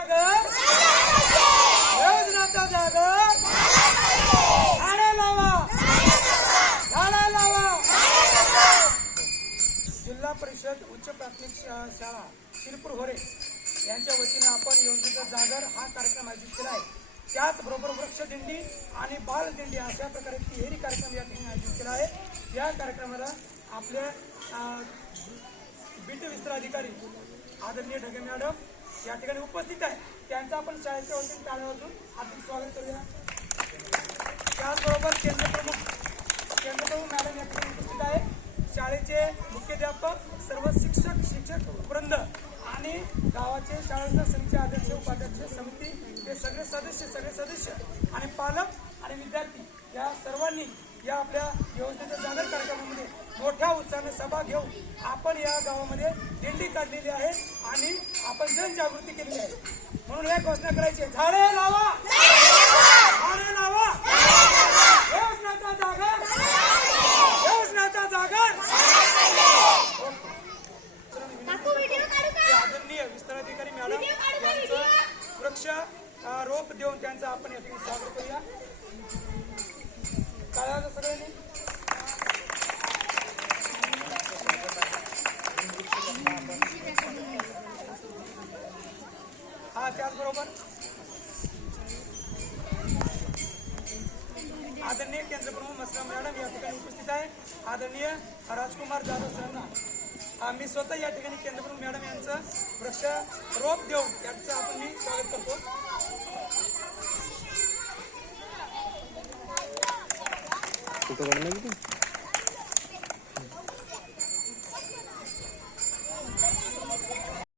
जागर योजनाचा जागर झाडे लावा झाडा लावा जिल्हा परिषद उच्च प्राथमिक शा- शाळा शिरपूर होरे यांच्या वतीने आपण योजनेचा जागर हा कार्यक्रम आयोजित केला आहे. त्याचबरोबर वृक्षदिंडी आणि बालदिंडी अशा प्रकारे तिहेरी कार्यक्रम या ठिकाणी आयोजित केला आहे. या कार्यक्रमाला आपले बीट विस्तार अधिकारी आदरणीय ढगे मॅडम या ठिकाणी उपस्थित आहे. त्यांचं आपण शाळेच्या वतीने टाळ्या वाजून हार्दिक स्वागत करूया. त्याचबरोबर केंद्रप्रमुख केंद्रप्रमुख मॅडम या ठिकाणी उपस्थित आहे शाळेचे मुख्याध्यापक सर्व शिक्षक शिक्षक वृंद आणि गावाचे शाळेच्या समितीचे अध्यक्ष उपाध्यक्ष समिती हे सगळे सदस्य सगळे सदस्य आणि पालक आणि विद्यार्थी या सर्वांनी या आपल्या योजनेच्या जागर कार्यक्रमामध्ये मोठ्या उत्साहाने सभा घेऊन आपण या गावामध्ये दिंडी काढलेली आहे आणि आपण जनजागृती केलेली आहे. म्हणून हे घोषणा करायची. झाडे लावा! झाडे लावा! योजनाचा जागर! योजनाचा जागर! आदरणीय विस्तार अधिकारी मॅडम यांचं? रोप देऊन त्यांचं आपण या स्वागत करूया. काय सगळ्यांनी? हा त्याचबरोबर आदरणीय केंद्र प्रमुख मस्का मॅडम या ठिकाणी उपस्थित आहे आदरणीय राजकुमार जाधव सरांना. मी स्वतः या ठिकाणी केंद्रप्रमुख मॅडम यांचं वृक्ष रोप देऊन याचं आपण मी स्वागत करतो. कुठं तू